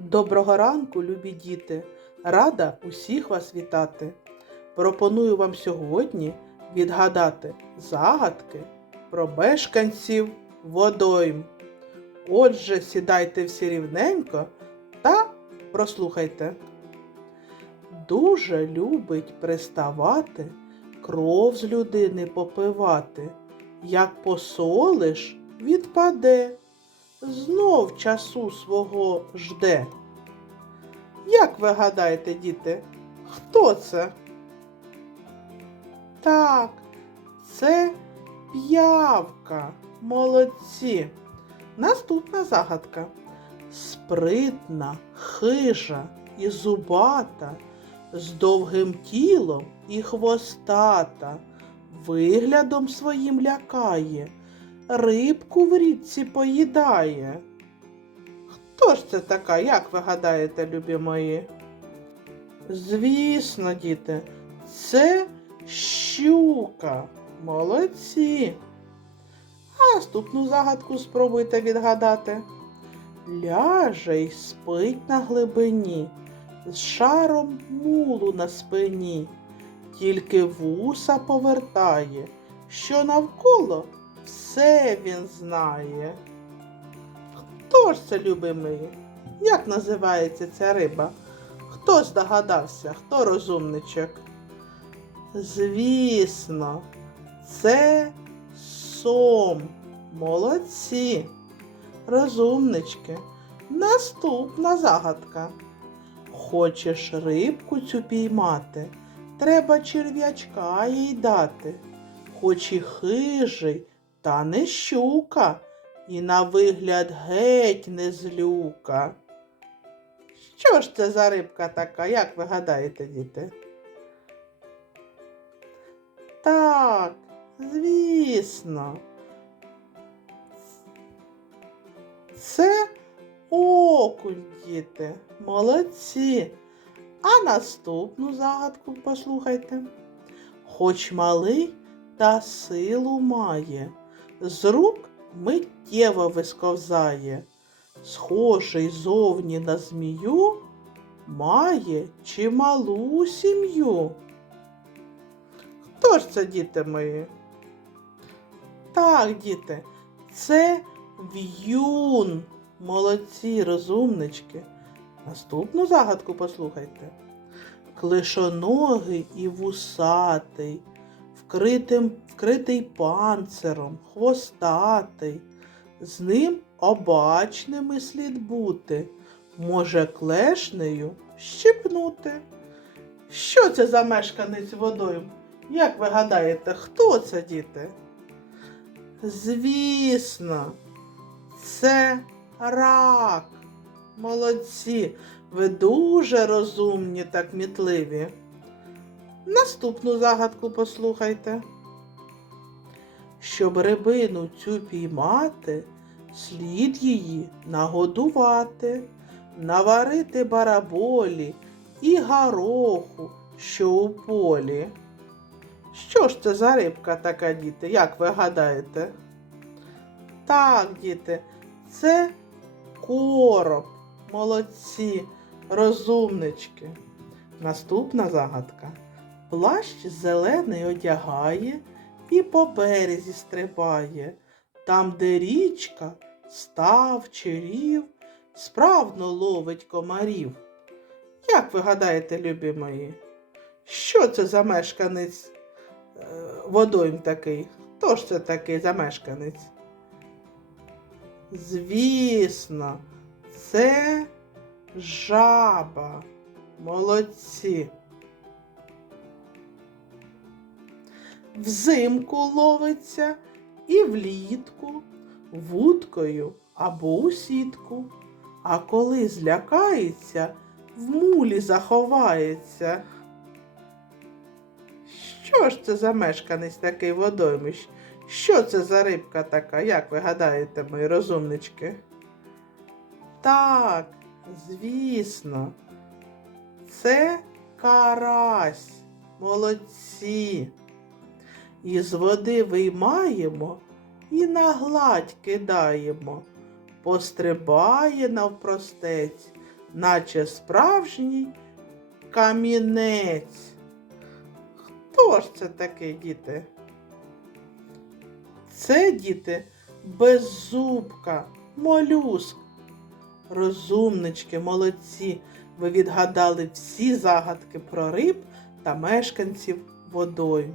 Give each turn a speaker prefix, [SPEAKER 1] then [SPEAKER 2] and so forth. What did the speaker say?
[SPEAKER 1] Доброго ранку, любі діти! Рада усіх вас вітати. Пропоную вам сьогодні відгадати загадки про мешканців водойм. Отже, сідайте всі рівненько та прослухайте. Дуже любить приставати, кров з людини попивати. Як посолиш, відпаде знов часу свого жде. Як ви гадаєте, діти, хто це? Так, це п'явка. Молодці. Наступна загадка. Спритна, хижа і зубата, з довгим тілом і хвостата, виглядом своїм лякає рибку в річці поїдає. Хто ж це така, як ви гадаєте, любі мої? Звісно, діти, це щука. Молодці. А наступну загадку спробуйте відгадати. Ляже й спить на глибині, з шаром мулу на спині, тільки вуса повертає, що навколо все він знає. Хто ж це, любимий? Як називається ця риба? Хто здогадався, хто розумничок? Звісно, це сом. Молодці. Розумнички. Наступна загадка. Хочеш рибку цю піймати, треба черв'ячка їй дати, хоч і хижий, та не щука, і на вигляд геть не злюка. Що ж це за рибка така, як ви гадаєте, діти? Так, звісно. Це окунь, діти. Молодці. А наступну загадку послухайте. Хоч малий та силу має, з рук миттєво висковзає, схожий зовні на змію, має чималу сім'ю. Хто ж це, діти мої? Так, діти, це в'юн. Молодці, розумнички. Наступну загадку послухайте. Клишоногий і вусатий, вкритим, вкритий панциром, хвостатий. З ним обачними слід бути, може клешнею щипнути. Що це за мешканець водою? Як ви гадаєте, хто це, діти? Звісно, це рак. Молодці, ви дуже розумні та кмітливі. Наступну загадку послухайте. Щоб рибину цю піймати, слід її нагодувати, наварити бараболі і гороху, що у полі. Що ж це за рибка така, діти, як ви гадаєте? Так, діти, це короб. Молодці, розумнички. Наступна загадка. Плащ зелений одягає і по березі стрибає. Там, де річка, став черів, справно ловить комарів. Як ви гадаєте, любі мої? Що це за мешканець е, водойм такий? Хто ж це такий за мешканець? Звісно, це жаба. Молодці. Взимку ловиться і влітку, вудкою або у сітку. А коли злякається, в мулі заховається. Що ж це за мешканець такий водоймищ? Що це за рибка така, як ви гадаєте, мої розумнички? Так, звісно, це карась. Молодці. Із води виймаємо і на гладь кидаємо. Пострибає навпростець, наче справжній камінець. Хто ж це такий, діти? Це діти беззубка, молюск. Розумнички, молодці, ви відгадали всі загадки про риб та мешканців водою.